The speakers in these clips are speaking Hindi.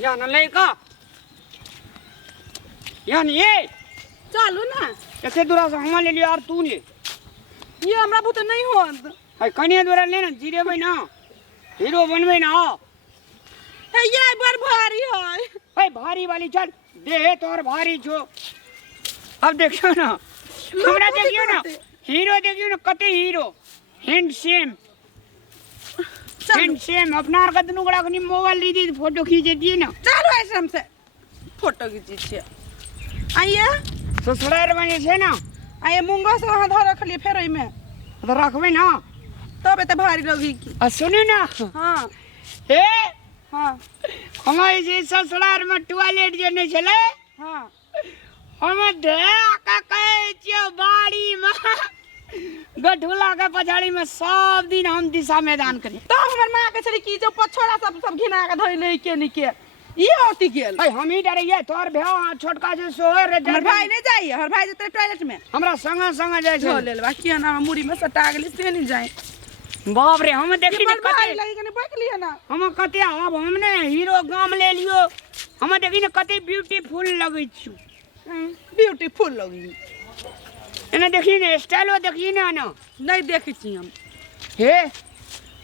या न लइका या न ये चालू ना कैसे दूरा से हम ले लियो यार तू ले ये हमरा बुते नहीं होत है कनिया दूरा ले ना जीरे भाई ना हीरो बनवे ना है ये बर भारी है भाई भारी वाली चल दे तोर भारी छो अब देखियो ना हमरा देखियो ना हीरो देखियो ना कते हीरो हैंडसम हैंडसम अपना कदनु गड़ा कनी मोबाइल ली दी फोटो खींचे दिए ना चालू ऐसे हमसे फोटो खींची छे आइए ससुराल बने छे ना आइए मुंगो से वहां धर रखली फेर ओइ में तो रखबे ना तब एते भारी लगी की आ सुने ना हां ए हां हमारे जे ससुराल में टॉयलेट जे नहीं छले हां हम ढाका कहे छियो बाड़ी में गठुला के पछाड़ी में सब दिन हम दिशा मैदान करी तो हमर मां के छली की जो पछोड़ा सब घिना के धइ ले के निके ये होती गेल भाई हम ही डरे ये तोर भेव छोटका जे सोहर रे हमर भाई नहीं जाई हमर भाई जते टॉयलेट में हमरा संग जाय झो छै ले लेबा किया ना मुड़ी में सटा गेली से नहीं जाए बाप रे हम देखी हमर भाई कते लगी कने बैठ लिया ना हम कते अब हमने हीरो गाम ले लियो हम देखी ने कते ब्यूटीफुल लगै छु ब्यूटीफुल लगी एने देखी ने स्टाइलो देखी ने ना नहीं देखी छी हम हे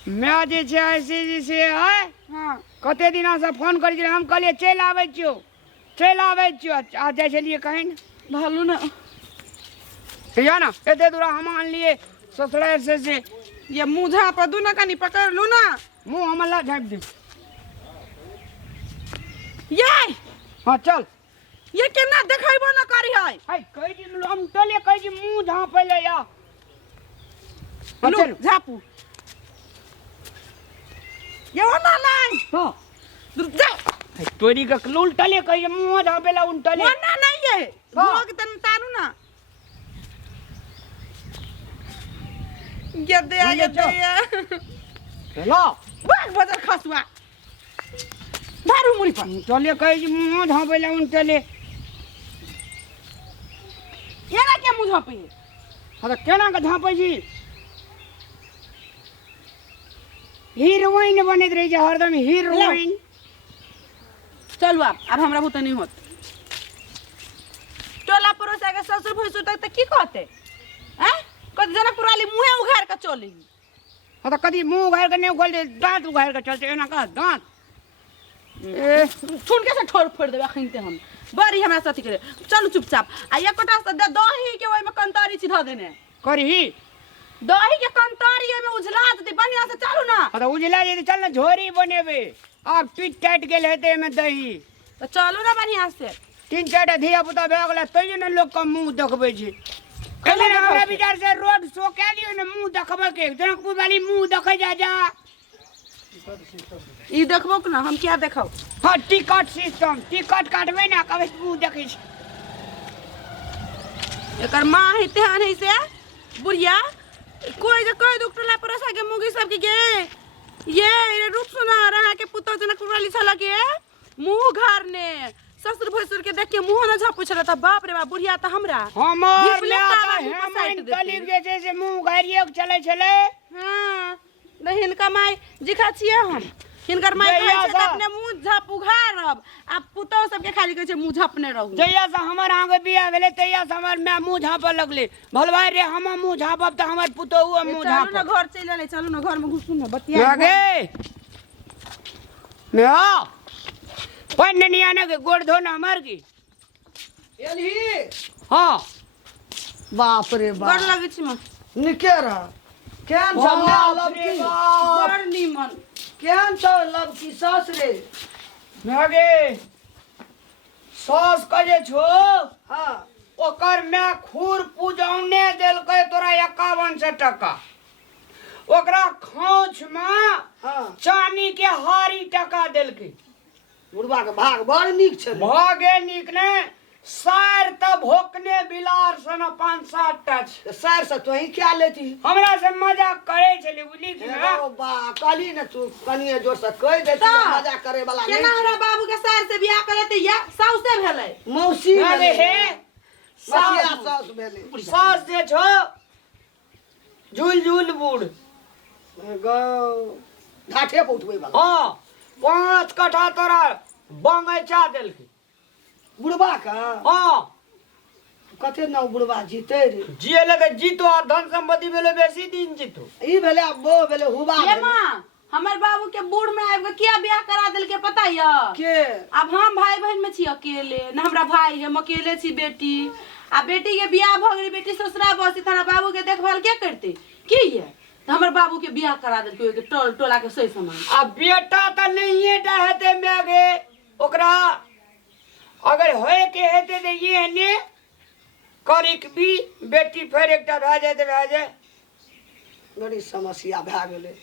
मैं जे छै ऐसे जैसे है हां कते दिना से फोन करी छे हम कहलिए चल आबै छियो आ जाय छलिए कहीं न भालू ना या ना एते दूरा हम आन लिए ससुराल से ये मुझा पर दू ना कनी पकड़ लू ना मुंह हमला झाँप दे ये हां चल ये केना देखैबो ना करी है हाय कहि दिन हम टले कहि मुंह झाँपै ले या लो चल झापू ये ना नहीं हां जा तोरी का लूल टले कहि मुंह झाँपै ला उन टले ना नहीं ये भोग तन तानु ना ये दे लो बाग बाजार खसुआ मारू मुड़ी पर टले कहि मुंह झाँपै ला उन टले ये ना के मुझा पे अरे केना के झाँपै छी हीरोइन बनैत रही छै हरदम हीरोइन चलू अब हमरा भूत नहीं होत टोला परोसा के ससुर भसुर तक की कहते हैं कत जनकपुर वाली मुंहे उघार के चलेगी हाँ तो कभी मुंह उघार के नहीं खोल दे दांत उघार के चलते एना का दांत छून के से ठोर फोड़ देबे खिनते हम बड़ी हमरा साथी करे चलू चुपचाप आ एक कोटा से दे दही के ओइ में कंतारी चिधा देने करही दही के कंतारी में उझला देती बढ़िया से चलू ना हाँ तो उजला जी चल ना झोरी बनेबे अब टूट टाइट गेल हेते में दही तो चलू ना बढ़िया से 3-4 धिया पुता भए गेल तैयो ने लोग के मुंह देखबै छै कहले ना हमरा विचार से रोड शो के लियो ने मुंह देखबै के जनकपुर वाली मुंह देखे जा ई देखबो कि ना हम क्या देखौ हाँ टिकट सिस्टम टिकट काटबै ना कबे मुंह देखै छै एकर मां हेते हन है से बुढ़िया कोई जे कोई डॉक्टर ला परोसा के मुगी सब के ये रूप सुना रहा के पुतो जनकपुर वाली छला के मुंह घारने ससुर भसुर के देख के मुंह न झापू छला त बाप रे बाप बुढ़िया त हमरा हमर ले माता हेमन कलीग जे छै से मुंह घारिए के चलै छलै हां नहीं हिनका माई जिखा छिए हम हिनकर माई कहै छै त अपने मुंह झाप उघारब आ पुतो सब के खाली कहै छै मुंह झापने रहू जइया से हमर आगे बियाह भेले तइया से हमर मैं मुंह झापऽ लगले भलवाई रे हम मुंह झापब त हमर पुतोहु मुंह झापब चलू ना घर चल ले चलू ना घर में घुसू ना बतिया आगे मैं आ पानी नहीं आने के गोड़ धोना मर की एलही हां बाप रे गोड़ बाप लगे छी म निकेरा केहन सब लबकी गोड़ निमन केहन सब लबकी सास रे आगे सास का जे छो हाँ ओकर मैं खूर पूजौने देलकै तोरा 5100 टका ओकरा खोंच में हाँ चानी के हारी टका देलकै मुर्गा के भाग बड़ नीक छलै भागे निक ने सार त भोकने बिलार सन 5-7 टा छै सर से तो ही क्या लेती हमरा से मजाक करे छले बुझली कि ना ओ बा काली न तू कनिए जोर से कह देती तो, मजा करे वाला केना नहीं हमरा बाबू के सार से बियाह करे त या साउसे भेलै मौसी अरे हे मसिया सास भेले सास जे छो झूल झूल बूढ़ गौ घाटे पे उठबै वाला हाँ 5 कट्ठा तोरा बंगैचा देलकै बुढ़वा का हाँ कते ना बुढ़वा जीते रे जिए लगे जीतो आ धन संपत्ति भेले बेसी दिन जीतो ई भेले अब वो भेले हुबा ये भेले। माँ हमर बाबू के बूढ़ में आबि के किया ब्याह करा दिल के पता य के अब हम भाई बहन में छी अकेले न हमरा भाई है, हम अकेले छी बेटी आ बेटी के बियाह भ गेली, बेटी ससुरा बसी तारा बाबू के देखभाल के करते की है तो हमर बाबू के बियाह करा दिल के टोला के सही सामान आ बेटा त नहिए टा हेते मैगे ओकरा अगर होए के हेते त ये ने करिक भी बेटी फेर एकटा भए जाए त भए जाए बड़ी समस्या भए गेलै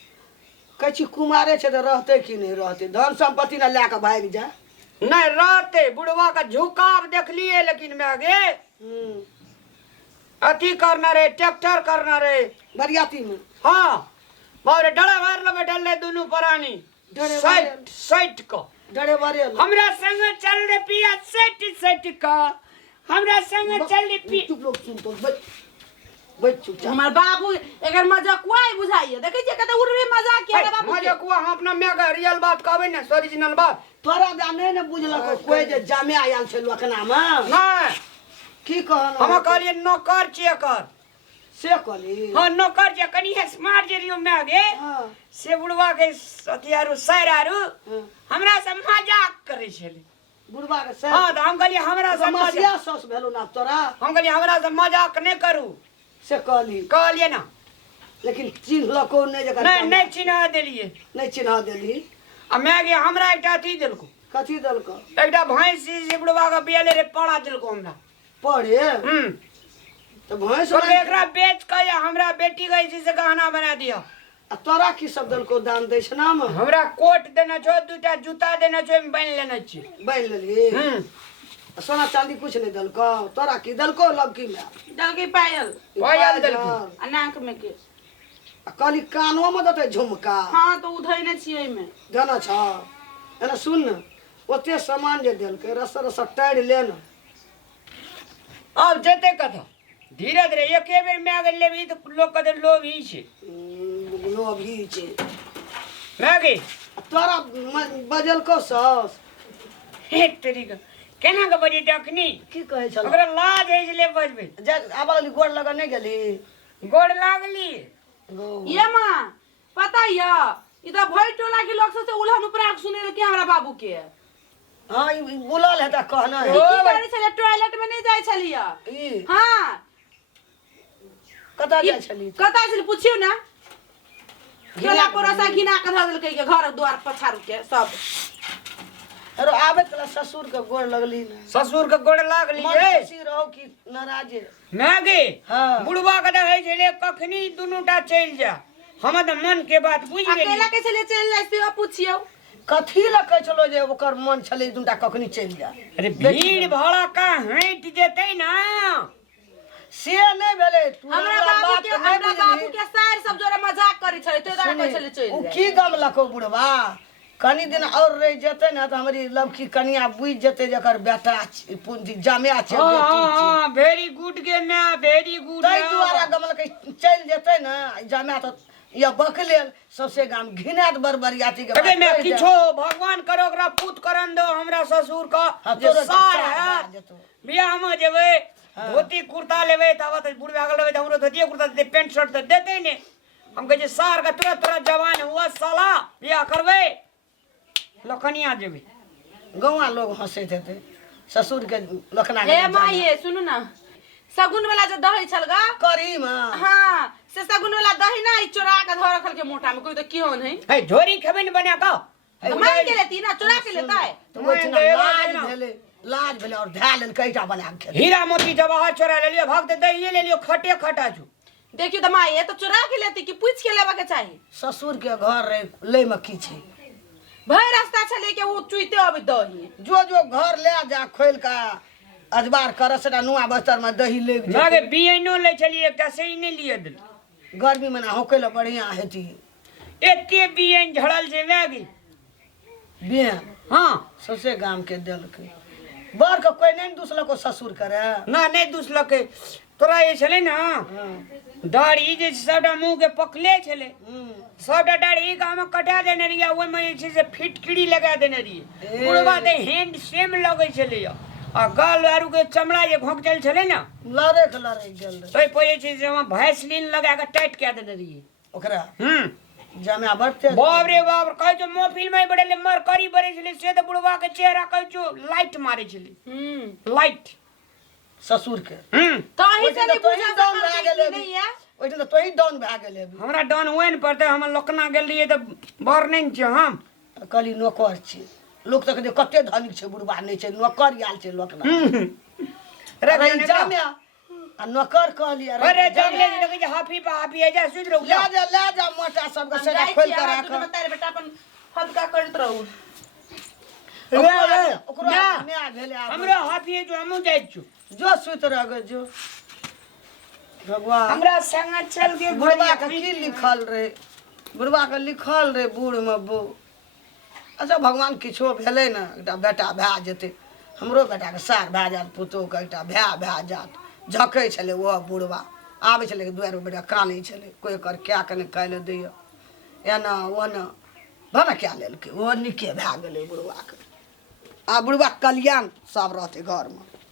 कहै छी कुमारे छै तऽ रहतै कि नहीं रहतै धन संपत्ति न लए के भागि जाए नहीं रहते बुढ़वा का झुकाव देखलिए लेकिन मैगे अथी करना रे ट्रैक्टर करना रे बरियाती में हाँ बाबरे डरा मार लो बैठल रे दोनों परानी डरे साइट साइट को डरे बरे हमरा संग चल रे पिया सेट सेट का हमरा संग चल रे पिया चुप लोग सुन तो बैठ चुपचाप हमर बाबू एकर मजाक कोई बुझाइए देखे छियै कते उर्वी मजाक किया रे बाबू मजे को हम अपना में का रियल बात कहबे ना ओरिजिनल बात तोरा जाने ने बुझलक कोई जे जामे आयल छै लखना में नहीं की कहन हम कहलिए नौकर छिए कर से कहली हां नौकर जे कनी है स्मार्ट जे रियो में गे हां से बुढ़वा के अथियारू सैरारू हाँ। हमरा से मजाक करे छले बुढ़वा के से हां त हम कहलिए हमरा से समस्या सस भेलो ना तोरा हम कहलिए हमरा से मजाक नहीं करू से कहली कहलिए ना लेकिन चिन्हलको नहीं जकर नहीं नहीं चिन्हा देलिए नहीं चिन्ह देली आ मैं गे हमरा एकटा अथी देलको कथी दलको एकटा भैंसी से बुढ़वा का बियाले रे पाड़ा देलको हमरा पढ़े तो भैंस तो एकरा बेच के या हमरा बेटी के इसी से गहना बना दियो आ तोरा की सब दलको दान दै छ नाम हमरा कोट देना छो दूटा जूता देना छो हम बन लेना छी बैल लेली सोना चांदी कुछ नहीं दलको तोरा की दलको लबकी में दल के पायल पायल दलको आ नाक में के कली कानो में दते झुमका हां तो उधैने छियै में जाना छ एना सुन न ओते सामान जे देलकै रस रस टाइड लेन अब जते कथा धीरे धीरे एके बेर में आगे लेबी तो लोग कदे लोभ ही छे लोभ ही छै मैगी तोरा बजलको सस हे तेरी का केना के बजे देखनी की कहै छल ओकरा लाज है ले बजबे जे आबली गोड़ लगा नहीं गेली गोड़ लागली ये माँ पता या इधर भई टोला के लोग से उल्हन उपराग सुने कि हमरा बाबू के हां ई बोलल है त कहना है की करै छले टॉयलेट में नहीं जाय छलिया ई हां कता जाइ छली कता छली पूछियो ना खेला परोसा घिना के धर देलकै के घर द्वार पछारू के सब अरे आबे तला ससुर के गोड़ लगली ना ससुर के गोड़ लागली मन रे खुशी रहो कि नाराजे मैगी हाँ। बुढ़वा के देखै छले कखनी दुनूटा चल जा हम त मन के बात बुझ गेली अकेला के छले चल जाय से पूछियो कथी लकै चलो जे ओकर मन छले दुटा कखनी चल जा अरे भीड़ भाड़ा का हट जेतै ना से नहीं भेले तू हमरा बाबू के सार सब जोरे मजाक करै छले तो इधर कहै छले चल उ जाय की गम लको बुढ़वा कनी दिन और रह जते ना तो हमारी लवकी कनिया बुझ जते जकर बेटा पूंजी जामिया छै बेटी छै हां वेरी गुड के मैं वेरी गुड तै दुआरा गमल के चल जते ना जामिया तो या बकले सबसे गाम घिनात बरबरियाती के अरे मैं किछो भगवान करो ओकरा पुत करन दो हमरा ससुर का जे सार है बियाह में जेबे धोती कुर्ता लेबे तब त बुढ़वा के लेबे हमरो धोती कुर्ता दे पेंट शर्ट त देते ने हम कहे सार का तुरंत तुरंत जवान हुआ साला बियाह करबे लखनिया जेबे गौवा लोग हंसैत हेतै ससुर के लखना हे माँ ये सुनु ना सगुन वाला जो दही छलगा करी में हां से सगुन वाला दही ना ई चोरा के धर रखल के मोटा में कोई तो की होन है है झोरी खेबे न बना का तो मार के लेती ना चोरा के लेता है तो वो इतना लाज भेले और धा लेल कैटा बना के खेल हीरा मोती जवाहर चोरा ले लियो भाग दे दही ले लियो खटे खटा छु देखियो तो माँ ये तो चोरा के लेती कि पूछ के लेबा के चाहिए ससुर के घर रे ले में की छै भाई रास्ता चले के वो चुइते अभी दही जो जो घर ले जा खोल का अजबार करस ना नुआ बस्तर में दही ले लागे बियनो ले चली एकटा से ही नहीं लिए दिल गर्मी में ना होके ले बढ़िया हेती एते बियन झड़ल जे मैगी बिया हां ससे गाम के देल के बर के कोई नहीं दूसरा को ससुर करे ना नहीं दूसरा के तोरा ये छले ना दाढ़ी जे सबटा मुंह के पकले छले सबटा दाढ़ी गाँव में कटा देने रहिए ओहि में जे छै से फिटकिरी लगा देने रहिए बुढ़वा दे हैंड सेम लगे छले आ गाल आरू के चमड़ा जे घोंकल छले ना लड़े गेल रे ओहि पर जे छै से हम भैसलीन लगा के टाइट कऽ देने रहिए ओकरा जमे बढ़ते बाप रे बाप कहै छो मोफिल में बड़े मरकरी बरे छले से तो बुढ़वा के चेहरा कहै छो लाइट मारे छले लाइट ससुर के ताही से नहीं बुझा डाउन भए गेलै नहीं है ओइ दिन तोही डाउन भए गेलै हमरा डाउन हुए न पड़ते हम लोकना गेल रहिए त बर नहीं छै हम कहली नौकर छी लोक तक जे कते धनिक छै बुढ़वा नहीं छै नौकर आयल छै लोकना रे जामे आ नौकर कहली अरे जंगले जे देखै छै हाफी पे हाफी है जा सुध रुक ले जा मोटा सब के सेटा खोल के राख तारे बेटा अपन हदका करत रहू ओकरा नया भेले हमरा हाफी है जो हमहु जाय छु जो सुत रह गे जो भगवान हमरा संग चल के बुढ़वा के की लिखल रे बुढ़वा के लिखल रे बूढ़ में बो अच्छा भगवान किछो भेलै ना एकटा बेटा भए जेतै हमरो बेटा के सार भए जात पुतोह के एकटा भए जात झकै छलै ओ बुढ़वा आबै छलै दुआरि बेटा कानै छलै कोइ कर क्या कने काल्हि दैय एना ओना भना क्या लेलकै ओ नीके भए गेलै बुढ़वा के आ बुढ़वा कल्याण सब रहतै घर में